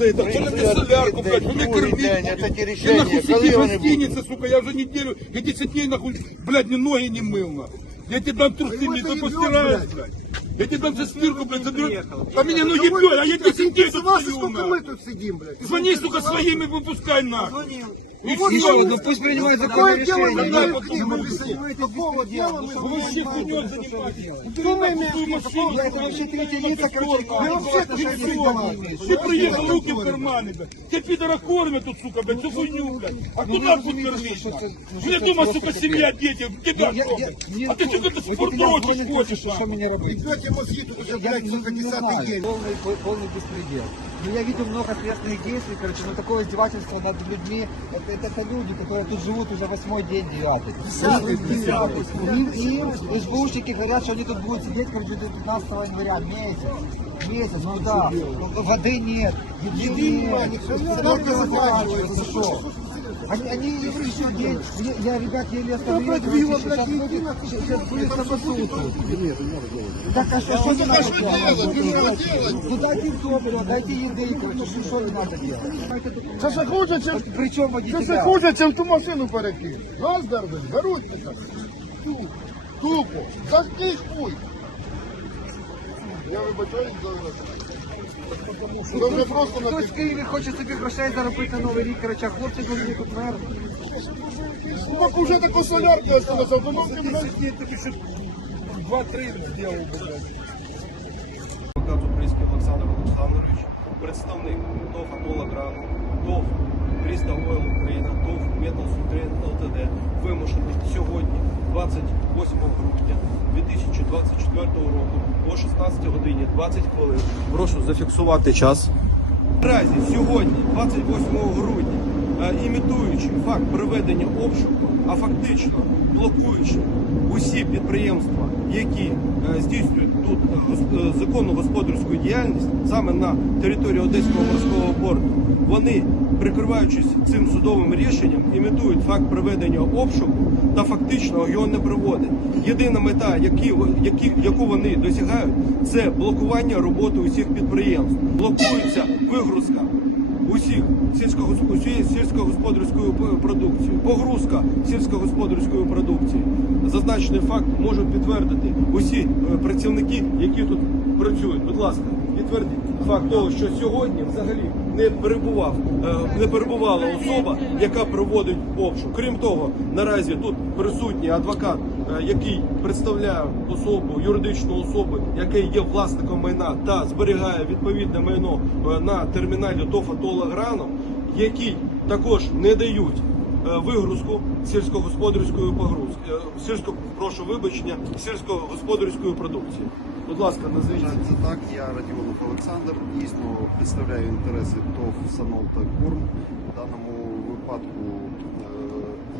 за это. Что ты солярку, блядь, меня кормить день, будете. это те Я решения, нахуй коли сидел в вони гостинице, сука, я уже неделю, я 10 дней нахуй, блядь, ни ноги не мыл, нахуй. Я тебе дам трусы, мне ты постираешь, блядь. Я тебе дам за стирку, блядь, заберу. А меня ну ебет, а я 10 дней тут стою, Сколько мы нахуй. тут сидим, блядь? Звони, сука, своими, выпускай нахуй. И все, ну пусть принимает законное решение. Какого дела мы занимаетесь? Ты приехал руки в карманы, блядь. Ты пидора кормят тут, сука, блядь, что хуйню, блядь. А куда тут вернись? Мне дома, сука, семья, дети, тебя кормят. А ты сука, ты спорт хочешь, а? Идете мозги тут уже, блядь, сука. Полный беспредел. Но я видел много ответственных действий, короче, но такое издевательство над людьми, это, это, это люди, которые тут живут уже восьмой день, девятый. Десятый, И- десятый. И, и СБУшники говорят, что они тут будут сидеть, короче, до 15 января, месяц. Месяц, ну да, воды нет, еды Еды нет, нема, никто не энергия знает, заканчивается, что. Они, они еще день, я, я, ребят, еле остановил, сейчас будет, самосуд. Так, а что, что не надо делать? Ну, дайте топливо, дайте еды, короче, что, не надо делать? Це ще хуже, чим... Причем Це водителя? ще хуже, чим ту машину перекинь. Газ дербень, даруйте так. Тупо. Тупо. Заткнись хуй. Я вибачаюсь за Це вже просто на Хтось в Києві хоче собі грошей заробити на Новий рік, короче, а хлопці повинні тут мер. Ну, Так уже таку солярку осталось, автономки, блядь. Два-три сделал бы, блядь. Адвокат Український Олександр Олександрович, представник ТОВ Атола Грану, ТОВ Кріста Ойл Україна, ТОВ Метал Сутрен ЛТД вимушений сьогодні, 28 грудня 2024 року о 16 годині 20 хвилин. Прошу зафіксувати час. Наразі сьогодні, 28 грудня, е, імітуючи факт проведення обшуку, а фактично блокуючи усі підприємства, які е, здійснюють законну господарську діяльність саме на території Одеського морського порту, вони, прикриваючись цим судовим рішенням, імітують факт проведення обшуку та фактично його не проводять. Єдина мета, які, які, яку вони досягають, це блокування роботи усіх підприємств. Блокується вигрузка усіх усієї сільськогосподарської продукції, погрузка сільськогосподарської продукції. Зазначений факт можуть підтвердити усі е, працівники, які тут працюють. Будь ласка, підтвердіть факт того, що сьогодні взагалі не перебував, е, не перебувала особа, яка проводить обшук. Крім того, наразі тут присутній адвокат, який представляє особу, юридичну особу, який є власником майна та зберігає відповідне майно е, на терміналі ТОФ Толаграно, які також не дають е, вигрузку сільськогосподарської погрузки, е, сільсько, прошу вибачення, сільськогосподарської продукції. Будь ласка, назвіть. Це так, я Радіонов Олександр, дійсно представляю інтереси ТОВ «Санол» та «Корм». В даному випадку е,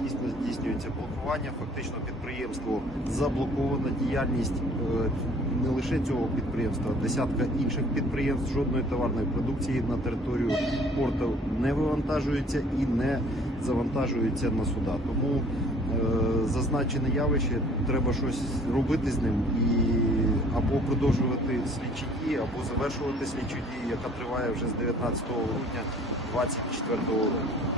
дійсно здійснюється блокування. Фактично підприємство заблоковано. Діяльність е, не лише цього підприємства, а десятка інших підприємств. Жодної товарної продукції на територію порту не вивантажується і не завантажується на суда. Тому е, зазначене явище треба щось робити з ним і або продовжувати слідчі дії, або завершувати слідчі дії, яка триває вже з 19 грудня 2024 року.